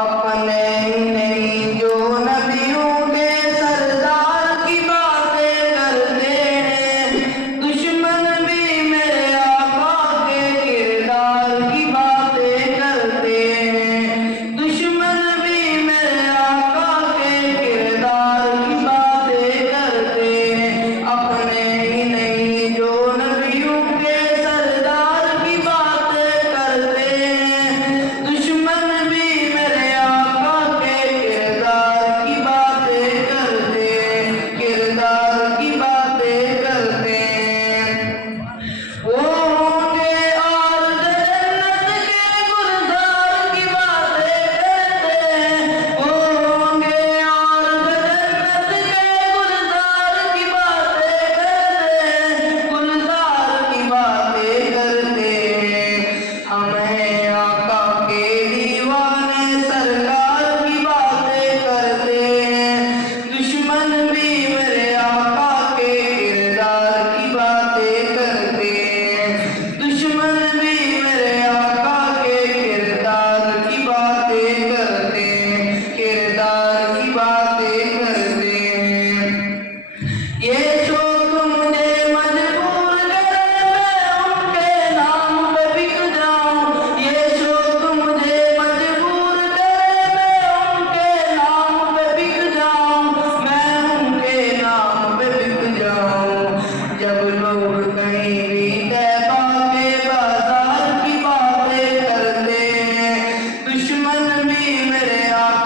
अपने नहीं जो नबियों के सरदार की बातें करते हैं, दुश्मन भी मेरे आका के किरदार की बातें करते हैं, दुश्मन भी मेरे आका के किरदार की बातें करते हैं। अपने ही नहीं जो नबियों के सरदार की बातें करते हैं, दुश्मन भी मेरे आका के किरदार की बातें करते हैं, किरदार की बातें करते हैं। वो होंगे और जन्नत के गुलजार की बातें करते हैं, वो होंगे और जन्नत के गुलजार की बातें करते हैं, गुलजार की बातें करते हैं। हमें आका के दीवाने सरकार की बातें करते हैं, दुश्मन भी मेरे आका के किरदार की बातें करते हैं, दुश्मन भी मेरे आका के किरदार की बातें करते हैं, किरदार की बातें करते हैं। ये जो मुझे मजबूर करे मैं उनके नाम पे बिक जाऊं, ये जो मुझे मजबूर करे मैं उनके नाम पे बिक जाऊं, मैं उनके नाम पे बिक जाऊं। जब लोग कहीं भी तैबा के बाजार की बातें करते हैं, दुश्मन भी मेरे आका